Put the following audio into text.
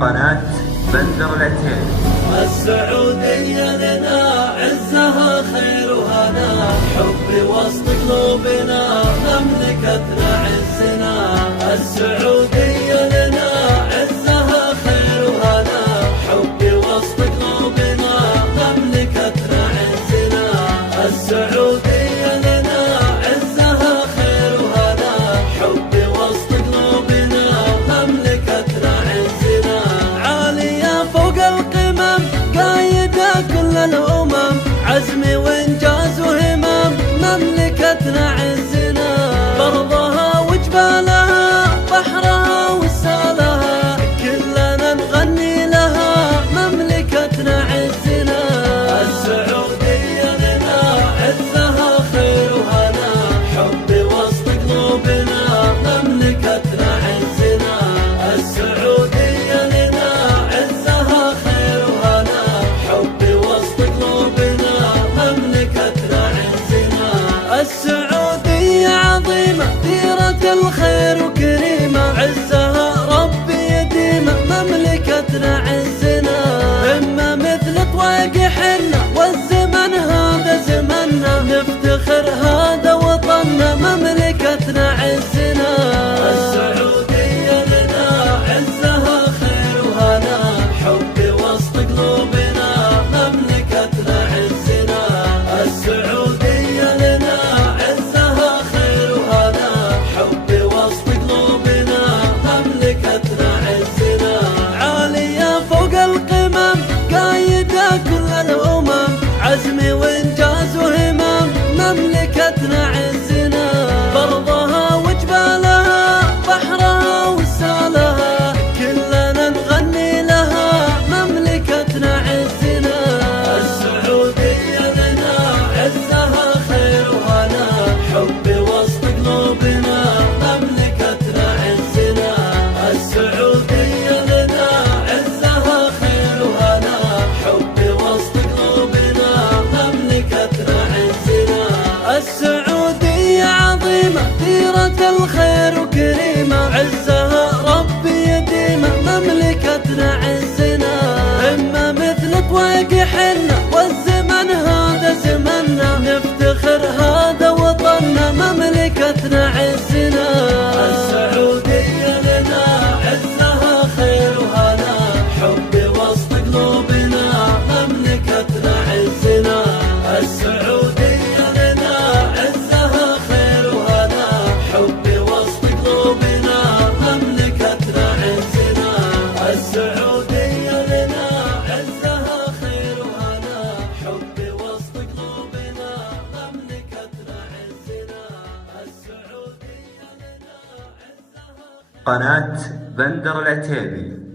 قناة بندر العتيبي. السعودية لنا عزها خير وهنا، حب وسط قلوبنا مملكتنا عزنا. السعودية لنا عزها خير وهنا، حب وسط قلوبنا مملكتنا عزنا. السعودية لنا عزها خير وهنا، حب وسط قلوبنا مملكتنا عزنا. عالية فوق القمم قايدة كل الأمم، عزم وإنجاز وهمم مملكتنا عزنا. برضها وجبالها بحرها وسالها، كلنا نغني لها مملكتنا عزنا. السعودية لنا عزها خير وهنا، حب وسط قلوبنا مملكتنا عزنا. السعودية لنا عزها خير وهنا، حب وسط قلوبنا مملكتنا عزنا. السعودية عظيمة ديرة الخير وكريمة، عزها ربي يديمة مملكتنا عزنا. إما مثل طويق حنا والزمن هذا زمننا، نفتخر هذا وطننا مملكتنا عزنا. السعودية لنا عزها خير وهنا، حب وسط قلوبنا مملكتنا عزنا. السعودية لنا عزها خير وهنا، حب وسط قلوبنا مملكتنا عزنا. عالية فوق القمم قايدة كل الأمم، عزم وإنجاز وهمم مملكتنا عزنا. برضها وجبالها بحرها وسالها، كلنا نغني لها مملكتنا عزنا. السعودية لنا عزها خير وهنا، حب وسط قلوبنا مملكتنا عزنا. السعودية لنا عزها خير وهنا، حب وسط قلوبنا مملكتنا عزنا. السعودية عظيمة ديرة الخير وكريمة، عزها ربي يديمة مملكتنا عزنا. إما مثل طويق حنا والزمن هذا زمننا، نفتخر هذا وطننا مملكتنا عزنا. السعودية لنا عزها خير وهنا، حب وسط قلوبنا مملكتنا عزنا. السعودية لنا عزها خير وهنا، حب وسط قلوبنا مملكتنا عزنا. السعودية لنا عزها خير وهنا، حب وسط قلوبنا مملكتنا عزنا. السعودية لنا عزها. قناة بندر العتيبي.